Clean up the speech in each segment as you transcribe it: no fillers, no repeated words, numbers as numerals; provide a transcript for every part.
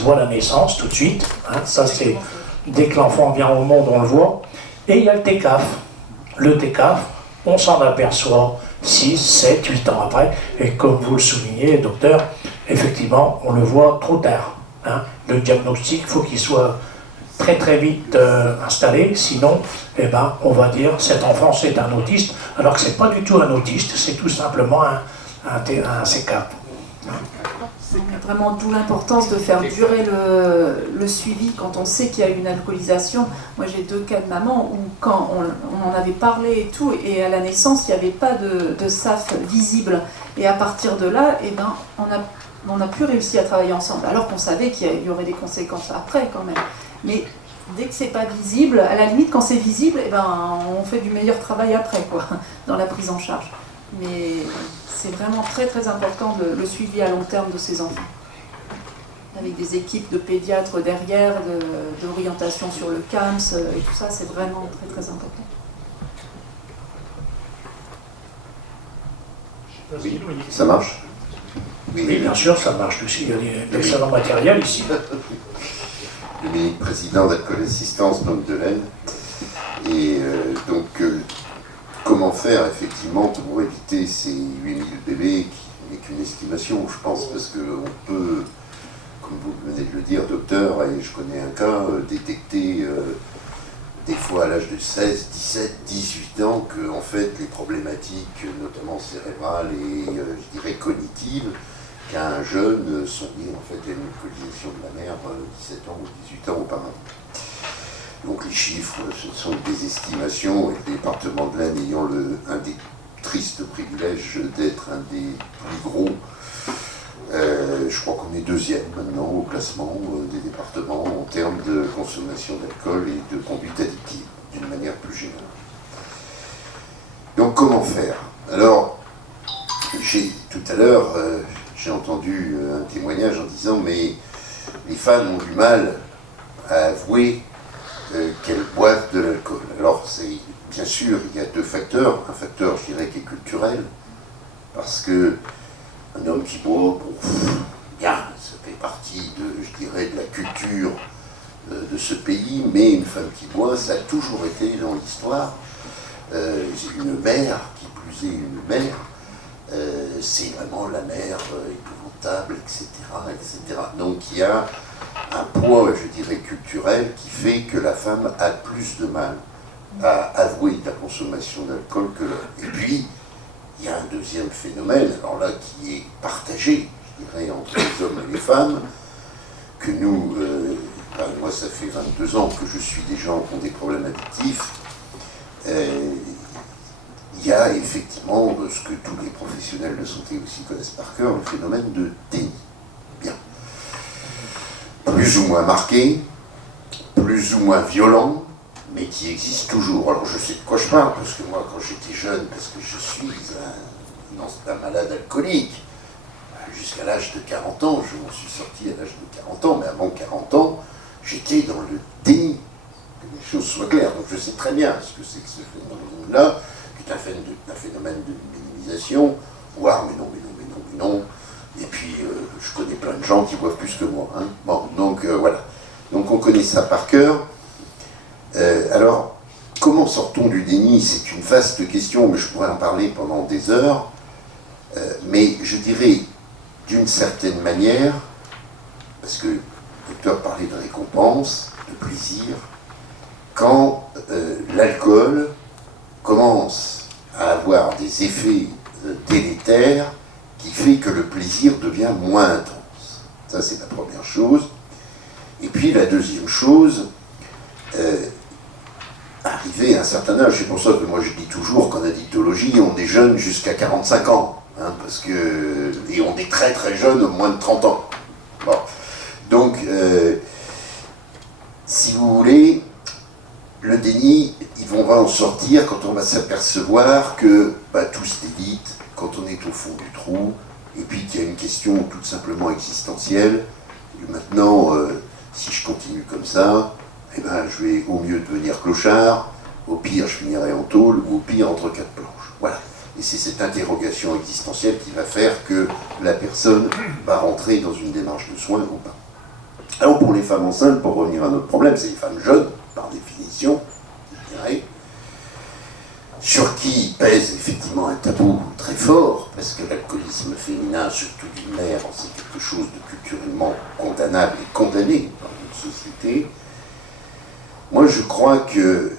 se voit à la naissance tout de suite. Hein, ça, c'est dès que l'enfant vient au monde, on le voit. Et il y a le TCAF. Le TCAF, on s'en aperçoit 6, 7, 8 ans après. Et comme vous le soulignez, docteur, effectivement, on le voit trop tard. Hein. Le diagnostic, il faut qu'il soit très très vite installé, sinon, eh ben, on va dire cet enfant c'est un autiste, alors que c'est pas du tout un autiste, c'est tout simplement un CCAP. C'est vraiment d'où l'importance de faire durer le suivi quand on sait qu'il y a une alcoolisation. Moi j'ai 2 cas de maman où quand on en avait parlé et tout, et à la naissance il n'y avait pas de SAF visible, et à partir de là, eh ben, on n'a plus réussi à travailler ensemble, alors qu'on savait qu'il y aurait des conséquences après quand même. Mais dès que c'est pas visible, à la limite quand c'est visible, eh ben, on fait du meilleur travail après, quoi, dans la prise en charge. Mais c'est vraiment très très important le suivi à long terme de ces enfants. Avec des équipes de pédiatres derrière, d'orientation sur le CAMS et tout ça, c'est vraiment très très important. Oui, ça marche. Oui, bien sûr, ça marche aussi. Il y a d'excellents matériels ici. Dominique, président d'Alcool Assistance, donc de l'Aisne. Et comment faire effectivement pour éviter ces 8000 bébés qui n'est qu'une estimation, je pense, parce qu'on peut, comme vous venez de le dire, docteur, et je connais un cas, détecter des fois à l'âge de 16, 17, 18 ans que en fait les problématiques, notamment cérébrales et je dirais cognitives, qu'un jeune sont liées en fait à une alcoolisation de la mère 17 ans ou 18 ans auparavant. Donc les chiffres, ce sont des estimations, et le département de l'Aisne ayant un des tristes privilèges d'être un des plus gros, je crois qu'on est 2e maintenant au classement des départements en termes de consommation d'alcool et de conduite addictive, d'une manière plus générale. Donc comment faire? Alors, tout à l'heure, j'ai entendu un témoignage en disant mais les femmes ont du mal à avouer qu'elles boivent de l'alcool. Alors bien sûr, il y a 2 facteurs. Un facteur, je dirais, qui est culturel, parce que un homme qui boit, bien, ça fait partie de la culture de ce pays, mais une femme qui boit, ça a toujours été dans l'histoire. Une mère, qui plus est une mère, c'est vraiment la mère épouvantable, etc., etc. Donc il y a un poids, je dirais, culturel qui fait que la femme a plus de mal à avouer la consommation d'alcool que l'homme. Et puis, il y a un deuxième phénomène, alors là, qui est partagé, je dirais, entre les hommes et les femmes, que nous, moi ça fait 22 ans que je suis des gens qui ont des problèmes addictifs, il y a effectivement ce que tous les professionnels de santé aussi connaissent par cœur, le phénomène de déni. Bien. Plus ou moins marqué, plus ou moins violent, mais qui existe toujours. Alors je sais de quoi je parle, parce que moi quand j'étais jeune, parce que je suis un malade alcoolique, jusqu'à l'âge de 40 ans, je m'en suis sorti à l'âge de 40 ans, mais avant 40 ans, j'étais dans le déni, que les choses soient claires. Donc je sais très bien ce que c'est que ce phénomène-là, qui est un phénomène de minimisation, voire mais non, mais non, mais non, mais non. Et puis je connais plein de gens qui boivent plus que moi. Hein. Bon, donc voilà. Donc on connaît ça par cœur. Alors, comment sort-on du déni? C'est une vaste question, mais je pourrais en parler pendant des heures. Mais je dirais, d'une certaine manière, parce que le docteur parlait de récompense, de plaisir, quand l'alcool commence à avoir des effets délétères qui fait que le plaisir devient moins intense. Ça, c'est la première chose. Et puis la deuxième chose, arriver à un certain âge, c'est pour ça que moi je dis toujours qu'en addictologie, on est jeune jusqu'à 45 ans, hein, et on est très très jeune, au moins de 30 ans. Bon. Donc, si vous voulez, le déni, on va en sortir quand on va s'apercevoir que tout se délite, quand on est au fond du trou, et puis qu'il y a une question tout simplement existentielle, et maintenant, si je continue comme ça, eh ben, je vais au mieux devenir clochard, au pire je finirai en tôle, ou au pire entre 4 planches. Voilà. Et c'est cette interrogation existentielle qui va faire que la personne va rentrer dans une démarche de soins ou pas. Alors pour les femmes enceintes, pour revenir à notre problème, c'est les femmes jeunes, par définition, je dirais, sur qui pèse effectivement un tabou très fort, parce que l'alcoolisme féminin, surtout d'une mère, c'est quelque chose de culturellement condamnable et condamné dans notre société. Moi, je crois que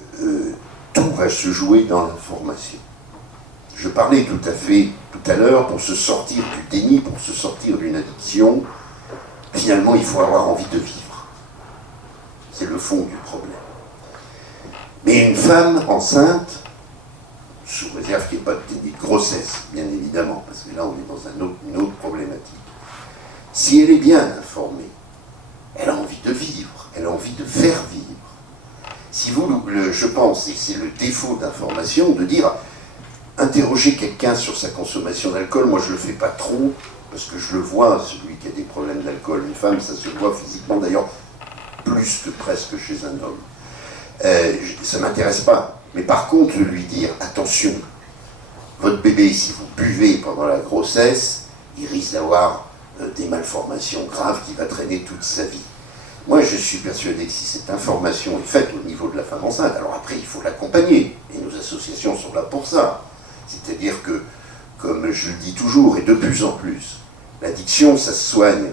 tout va se jouer dans l'information. Je parlais tout à l'heure, pour se sortir du déni, pour se sortir d'une addiction, finalement, il faut avoir envie de vivre. C'est le fond du problème. Mais une femme enceinte, sous réserve qu'il n'y ait pas de déni de grossesse, bien évidemment, parce que là, on est dans une autre problématique. Si elle est bien informée, elle a envie de vivre, elle a envie de faire vivre. Si vous, je pense, et c'est le défaut d'information, de dire, interroger quelqu'un sur sa consommation d'alcool, moi je ne le fais pas trop, parce que je le vois, celui qui a des problèmes d'alcool, une femme, ça se voit physiquement d'ailleurs, plus que presque chez un homme. Ça ne m'intéresse pas. Mais par contre, lui dire, attention, votre bébé, si vous buvez pendant la grossesse, il risque d'avoir des malformations graves qui va traîner toute sa vie. Moi, je suis persuadé que si cette information est faite au niveau de la femme enceinte, alors après, il faut l'accompagner. Et nos associations sont là pour ça. C'est-à-dire que, comme je le dis toujours, et de plus en plus, l'addiction, ça se soigne,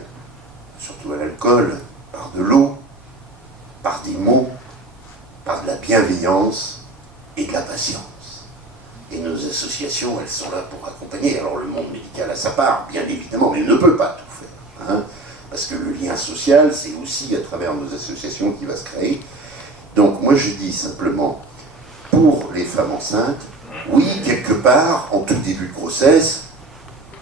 surtout à l'alcool, par de l'eau, par des mots, par de la bienveillance et de la patience. Et nos associations, elles sont là pour accompagner. Alors le monde médical a sa part, bien évidemment, mais il ne peut pas tout faire. Hein, parce que le lien social, c'est aussi à travers nos associations qui va se créer. Donc moi je dis simplement, pour les femmes enceintes, oui, quelque part, en tout début de grossesse,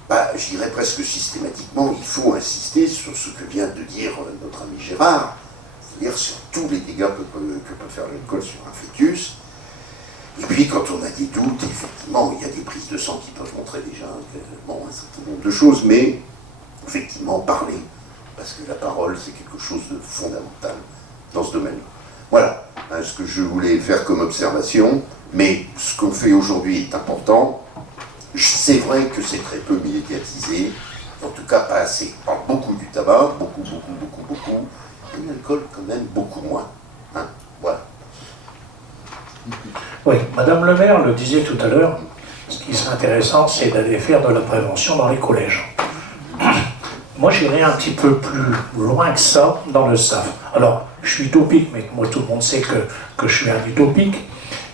je dirais presque systématiquement, il faut insister sur ce que vient de dire notre ami Gérard, c'est-à-dire sur tous les dégâts que peut faire l'alcool sur un fœtus. Et puis, quand on a des doutes, effectivement, il y a des prises de sang qui peuvent montrer déjà un certain nombre de choses, mais effectivement, parler, parce que la parole, c'est quelque chose de fondamental dans ce domaine-là. Voilà ce que je voulais faire comme observation, mais ce qu'on fait aujourd'hui est important. C'est vrai que c'est très peu médiatisé, en tout cas pas assez. On parle beaucoup du tabac, beaucoup, et l'alcool quand même beaucoup moins. Hein, voilà. Oui, Madame le maire le disait tout à l'heure, ce qui serait intéressant, c'est d'aller faire de la prévention dans les collèges. Moi, j'irai un petit peu plus loin que ça dans le SAF. Alors, je suis utopique, mais moi, tout le monde sait que je suis un utopique.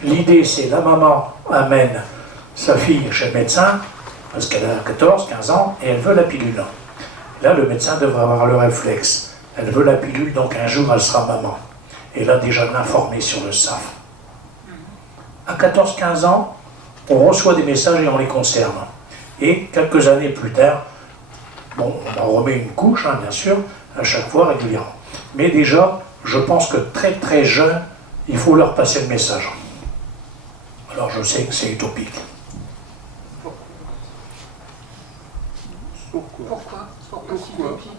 L'idée, c'est la maman amène sa fille chez le médecin, parce qu'elle a 14, 15 ans, et elle veut la pilule. Là, le médecin devrait avoir le réflexe. Elle veut la pilule, donc un jour, elle sera maman. Et là, déjà, l'informer sur le SAF. À 14-15 ans, on reçoit des messages et on les conserve. Et quelques années plus tard, bon, on en remet une couche, hein, bien sûr, à chaque fois régulièrement. Mais déjà, je pense que très très jeune, il faut leur passer le message. Alors je sais que c'est utopique. Pourquoi c'est utopique?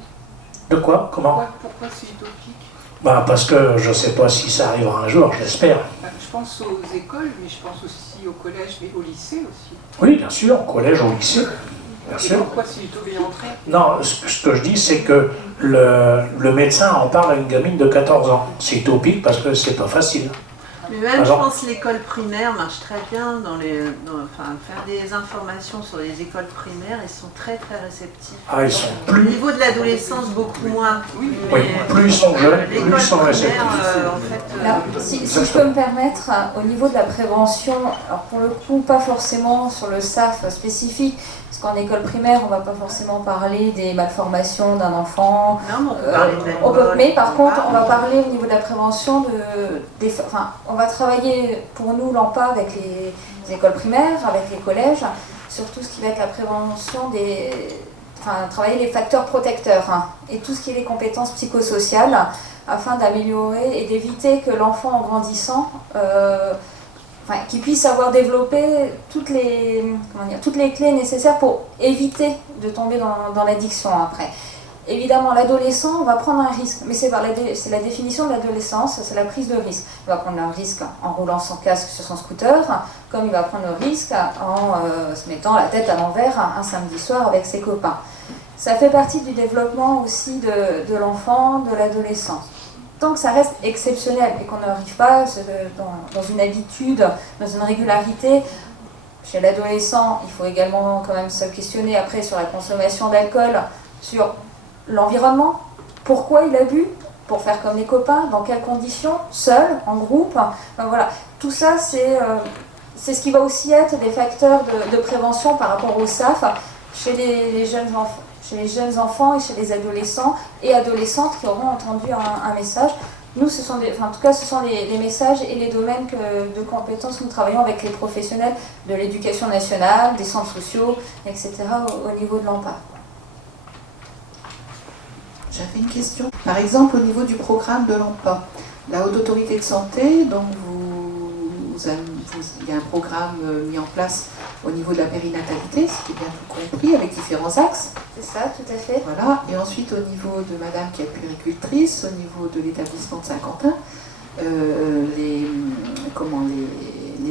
De quoi? Comment? Pourquoi c'est utopique? Parce que je ne sais pas si ça arrivera un jour, j'espère. Je pense aux écoles, mais je pense aussi au collège et au lycée aussi. Oui, bien sûr, au collège, au lycée. Bien sûr. Pourquoi c'est utopique? Non, ce que je dis, c'est que le médecin en parle à une gamine de 14 ans. C'est utopique parce que c'est pas facile. Mais même, je pense que l'école primaire marche très bien faire des informations sur les écoles primaires, ils sont très très réceptifs. Ah, ils sont Au plus... niveau de l'adolescence, beaucoup moins. Oui, plus ils sont jeunes, plus ils sont réceptifs. Alors, si je peux me permettre, au niveau de la prévention, alors pour le coup, pas forcément sur le SAF spécifique, parce qu'en école primaire, on ne va pas forcément parler des malformations d'un enfant. Non, mais on peut parler de l'alcool. Mais par contre, on va parler au niveau de la prévention on va travailler pour nous l'AMPA avec les écoles primaires, avec les collèges, sur tout ce qui va être la prévention travailler les facteurs protecteurs et tout ce qui est les compétences psychosociales afin d'améliorer et d'éviter que l'enfant en grandissant qu'il puisse avoir développé toutes les clés nécessaires pour éviter de tomber dans l'addiction après. Évidemment, l'adolescent va prendre un risque, mais c'est la définition de l'adolescence, c'est la prise de risque. Il va prendre un risque en roulant sans casque sur son scooter, comme il va prendre le risque en se mettant la tête à l'envers un samedi soir avec ses copains. Ça fait partie du développement aussi de l'enfant, de l'adolescent. Tant que ça reste exceptionnel et qu'on n'arrive pas dans une habitude, dans une régularité, chez l'adolescent, il faut également quand même se questionner après sur la consommation d'alcool, sur l'environnement. Pourquoi il a bu? Pour faire comme les copains? Dans quelles conditions? Seul? En groupe? Donc voilà. Tout ça, c'est ce qui va aussi être des facteurs de prévention par rapport au SAF chez les jeunes enfants. Chez les jeunes enfants et chez les adolescents et adolescentes qui auront entendu un message. Nous, ce sont les messages et les domaines de compétences que nous travaillons avec les professionnels de l'éducation nationale, des centres sociaux, etc. au niveau de l'AMPA. J'avais une question. Par exemple, au niveau du programme de l'AMPA, la Haute Autorité de Santé, donc il y a un programme mis en place au niveau de la périnatalité, ce qui est bien tout compris, avec différents axes. C'est ça, tout à fait. Voilà. Et ensuite, au niveau de Madame qui est puéricultrice, au niveau de l'établissement de Saint-Quentin, les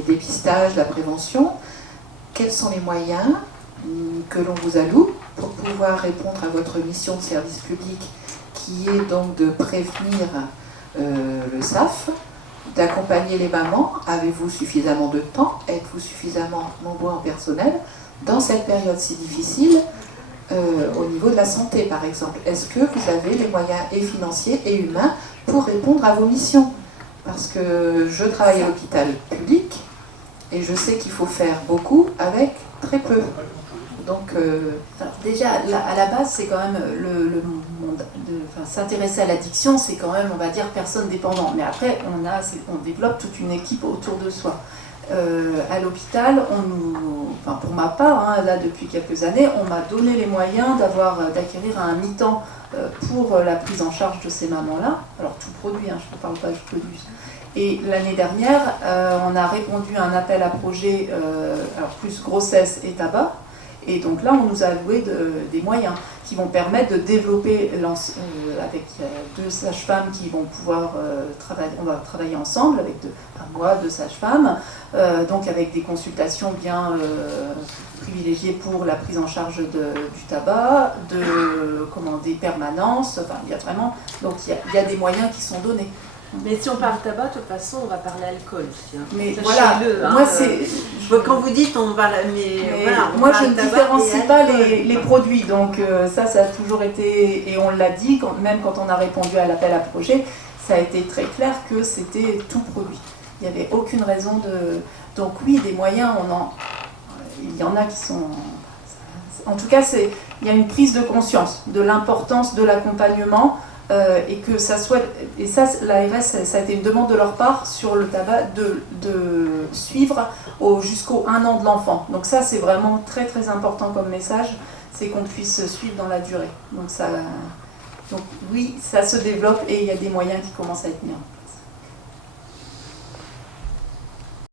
dépistages, la prévention, quels sont les moyens que l'on vous alloue pour pouvoir répondre à votre mission de service public qui est donc de prévenir le SAF, d'accompagner les mamans? Avez-vous suffisamment de temps? Êtes-vous suffisamment nombreux en personnel dans cette période si difficile au niveau de la santé par exemple? Est-ce que vous avez les moyens et financiers et humains pour répondre à vos missions? Parce que je travaille à l'hôpital public et je sais qu'il faut faire beaucoup avec très peu. Donc, alors déjà, à la base, c'est quand même s'intéresser à l'addiction, c'est quand même, on va dire, personne dépendant. Mais après, on développe toute une équipe autour de soi. À l'hôpital, pour ma part, là depuis quelques années, on m'a donné les moyens d'acquérir un mi-temps pour la prise en charge de ces mamans-là. Alors tout produit, je ne parle pas que du. Et l'année dernière, on a répondu à un appel à projet, alors plus grossesse et tabac. Et donc là, on nous a alloué des moyens qui vont permettre de développer, avec deux sages-femmes qui vont pouvoir travailler, on va travailler ensemble, avec moi, deux sages-femmes, donc avec des consultations bien privilégiées pour la prise en charge du tabac, des permanences, il y a vraiment, donc il y a des moyens qui sont donnés. Mais si on parle tabac, de toute façon, on va parler alcool aussi. Mais voilà, moi quand vous dites on va... moi je ne différencie pas les produits, donc ça a toujours été, et on l'a dit, même quand on a répondu à l'appel à projet, ça a été très clair que c'était tout produit. Il n'y avait aucune raison de... Donc oui, des moyens, il y en a qui sont... En tout cas, il y a une prise de conscience de l'importance de l'accompagnement, et que ça soit, et ça l'ARS, ça a été une demande de leur part sur le tabac de suivre jusqu'au 1 an de l'enfant. Donc ça c'est vraiment très très important comme message, c'est qu'on puisse suivre dans la durée. Donc oui, ça se développe et il y a des moyens qui commencent à être mis en place.